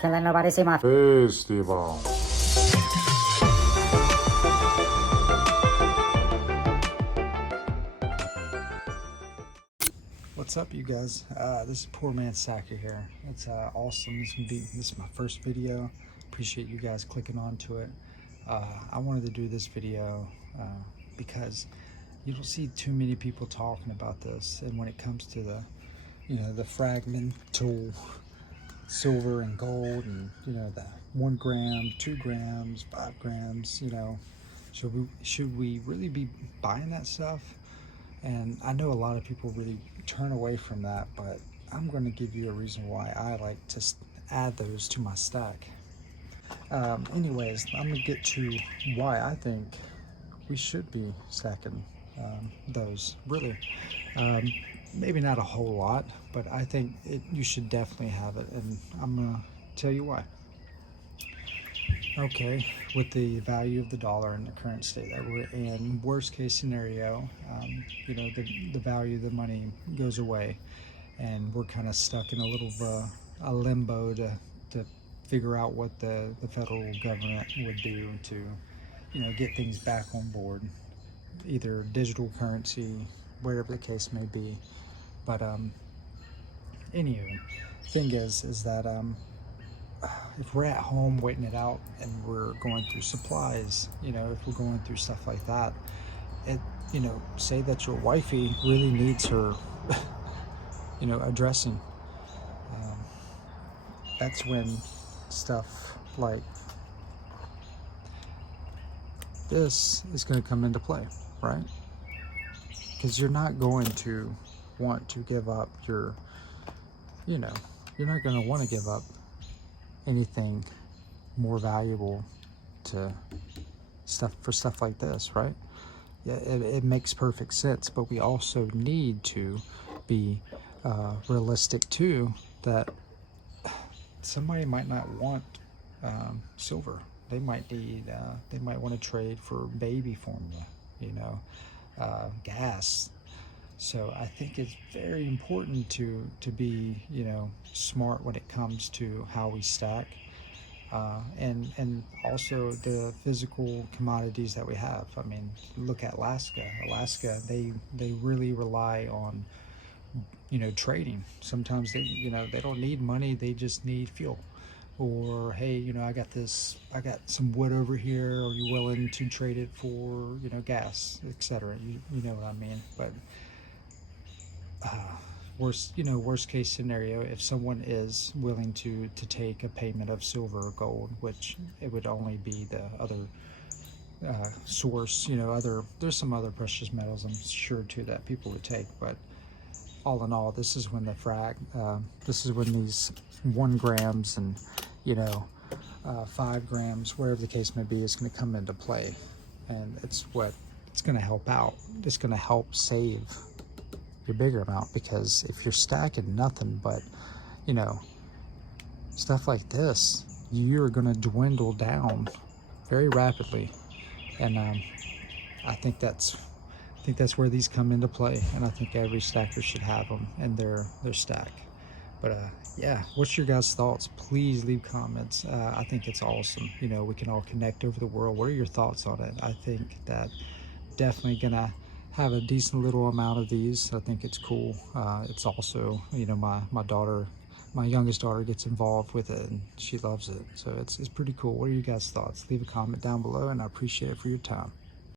Can't let nobody see my festival. What's up, you guys? This is Poor Man Sacker here. It's awesome. This is my first video. Appreciate you guys clicking onto it. I wanted to do this video because you don't see too many people talking about this. And when it comes to the fragmental silver and gold, and the 1 gram, 2 grams, 5 grams, should we really be buying that stuff? And I know a lot of people really turn away from that, but I'm going to give you a reason why I like to add those to my stack. Anyways, I'm going to get to why I think we should be stacking those. Really, maybe not a whole lot, but I think you should definitely have it, and I'm going to tell you why. Okay, with the value of the dollar in the current state that we're in, worst case scenario, the value of the money goes away, and we're kind of stuck in a little of a limbo to figure out what the federal government would do to, get things back on board, either digital currency, whatever the case may be. But anyway, thing is that if we're at home waiting it out and we're going through supplies, if we're going through stuff like that, say that your wifey really needs her, addressing. That's when stuff like this is going to come into play, right? Because you're not going to want to give up you're not going to want to give up anything more valuable to stuff like this, right? Yeah, it makes perfect sense, but we also need to be realistic too, that somebody might not want silver. They might need they might want to trade for baby formula, gas. So I think it's very important to be smart when it comes to how we stack, and also the physical commodities that we have. I mean, look at Alaska. They really rely on trading. Sometimes they don't need money, they just need fuel. Or, hey, I got some wood over here, are you willing to trade it for gas, etc. You know what I mean? But worst case scenario, if someone is willing to take a payment of silver or gold, which it would only be the other source, there's some other precious metals I'm sure too that people would take, but all in all, this is when this is when these 1 grams and 5 grams, wherever the case may be, is going to come into play. And it's going to help out. It's going to help save your bigger amount, because if you're stacking nothing but stuff like this, you're going to dwindle down very rapidly. And I think that's where these come into play, and I think every stacker should have them in their stack. But yeah, what's your guys' thoughts? Please leave comments. I think it's awesome. We can all connect over the world. What are your thoughts on it? I think that definitely gonna have a decent little amount of these. I think it's cool. It's also, my youngest daughter gets involved with it, and she loves it. So it's pretty cool. What are your guys' thoughts? Leave a comment down below, and I appreciate it for your time.